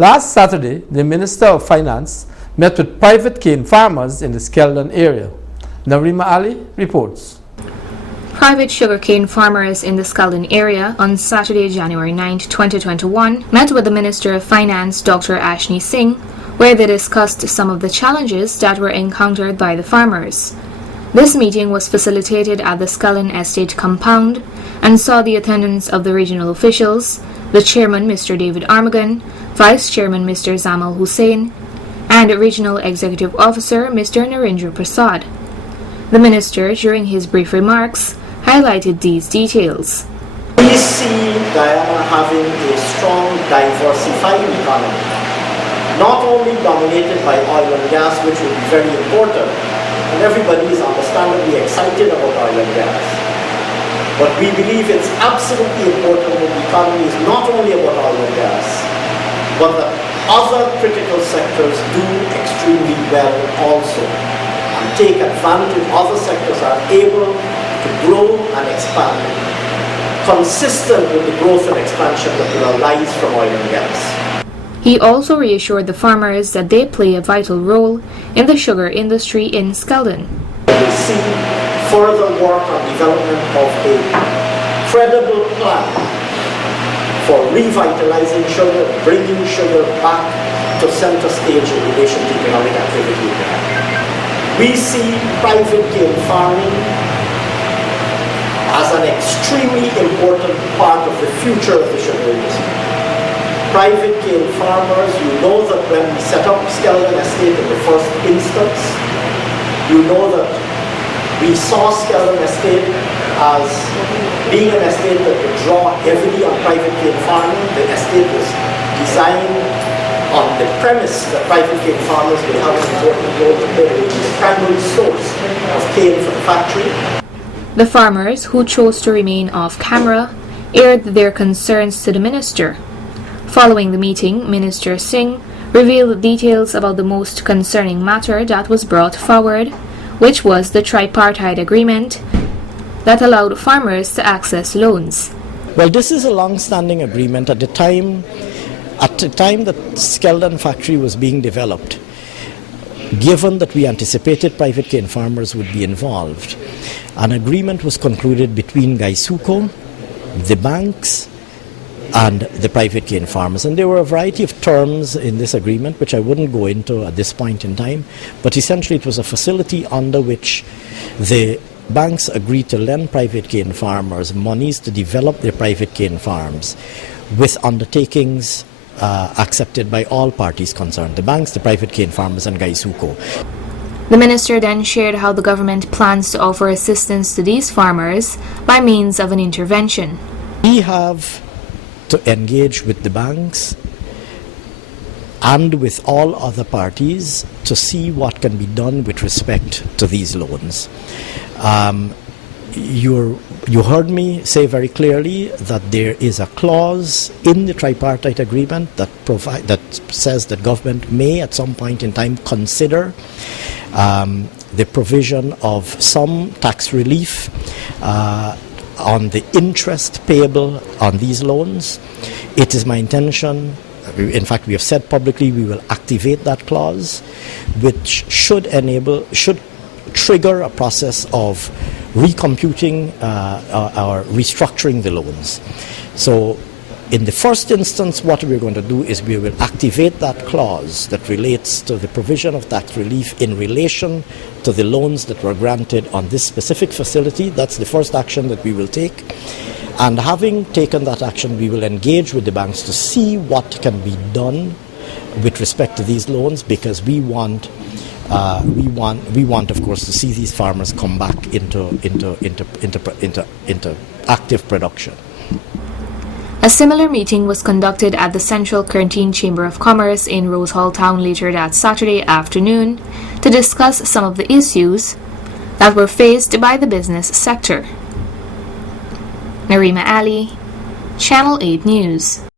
Last Saturday, the Minister of Finance met with private cane farmers in the Skeldon area. Narima Ali reports. Private sugarcane farmers in the Skeldon area on Saturday, January 9, 2021, met with the Minister of Finance, Dr. Ashni Singh, where they discussed some of the challenges that were encountered by the farmers. This meeting was facilitated at the Skeldon Estate compound and saw the attendance of the regional officials, the Chairman Mr. David Armagan, Vice Chairman Mr. Zamal Hussain, and Regional Executive Officer Mr. Narendra Prasad. The Minister, during his brief remarks, highlighted these details. We see Guyana having a strong, diversified economy, not only dominated by oil and gas, which will be very important, and everybody is understandably excited about oil and gas. But we believe it's absolutely important that the economy is not only about oil and gas, but that other critical sectors do extremely well also, and take advantage. Other sectors are able to grow and expand, consistent with the growth and expansion that will arise from oil and gas. He also reassured the farmers that they play a vital role in the sugar industry in Skeldon. We see further work on development of a credible plan for revitalizing sugar, bringing sugar back to center stage in relation to economic activity. We see private cane farming as an extremely important part of the future of the sugar industry. Private cane farmers, you know that when we set up Skeldon Estate in the first instance, you know that we saw Skeldon Estate as being an estate that would draw heavily on private cane farming. The estate was designed on the premise that private cane farmers will have an important role to play in the primary source of cane for the factory. The farmers, who chose to remain off camera, aired their concerns to the minister. Following the meeting, Minister Singh revealed details about the most concerning matter that was brought forward, which was the tripartite agreement that allowed farmers to access loans. Well, this is a long-standing agreement. At the time that Skeldon factory was being developed, given that we anticipated private cane farmers would be involved, an agreement was concluded between Gaisuco, the banks, and the private cane farmers. And there were a variety of terms in this agreement, which I wouldn't go into at this point in time, but essentially it was a facility under which the banks agreed to lend private cane farmers monies to develop their private cane farms with undertakings accepted by all parties concerned, the banks, the private cane farmers, and Gaisuco. The minister then shared how the government plans to offer assistance to these farmers by means of an intervention. We have to engage with the banks and with all other parties to see what can be done with respect to these loans. You heard me say very clearly that there is a clause in the tripartite agreement that says that government may at some point in time consider the provision of some tax relief on the interest payable on these loans. It is my intention, in fact we have said publicly, we will activate that clause, which should trigger a process of recomputing or restructuring the loans. So in the first instance, what we're going to do is we will activate that clause that relates to the provision of tax relief in relation to the loans that were granted on this specific facility. That's the first action that we will take. And having taken that action, we will engage with the banks to see what can be done with respect to these loans, because we want, of course, to see these farmers come back into active production. A similar meeting was conducted at the Central Canteen Chamber of Commerce in Rose Hall Town later that Saturday afternoon to discuss some of the issues that were faced by the business sector. Narima Ali, Channel 8 News.